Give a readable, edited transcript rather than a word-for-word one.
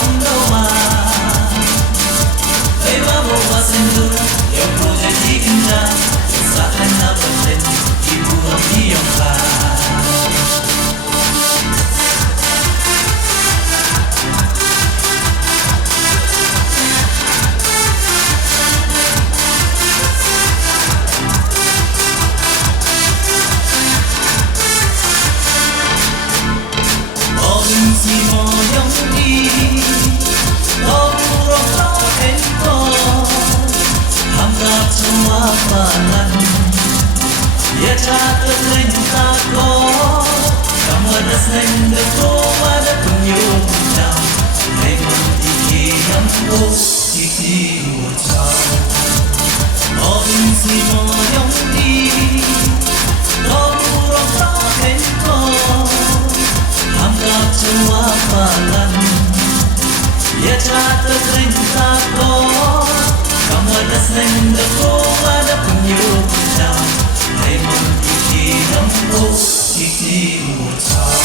không đâu mà thấy má bộ hoa xanh luôn yêu cô dễ chỉ kinh ra sa thanh na bật lên chỉ buồn đi ông ta si mo yang đi đâu rồi có đến có ham gặp trong apa lan ya cha tự lên ta có cảm ơn đã sinh được cô mà đã cùng yêu nhau ngày mai thì khi năm cô thì khi mùa chào si mo yang đi đâu rồi có đến có trong apa lan ya cha tự lên ta có cảm ơn đã sinh được cô mà đã cùng yêu nhau ngày mai thì khi năm cô thì khi mùa chào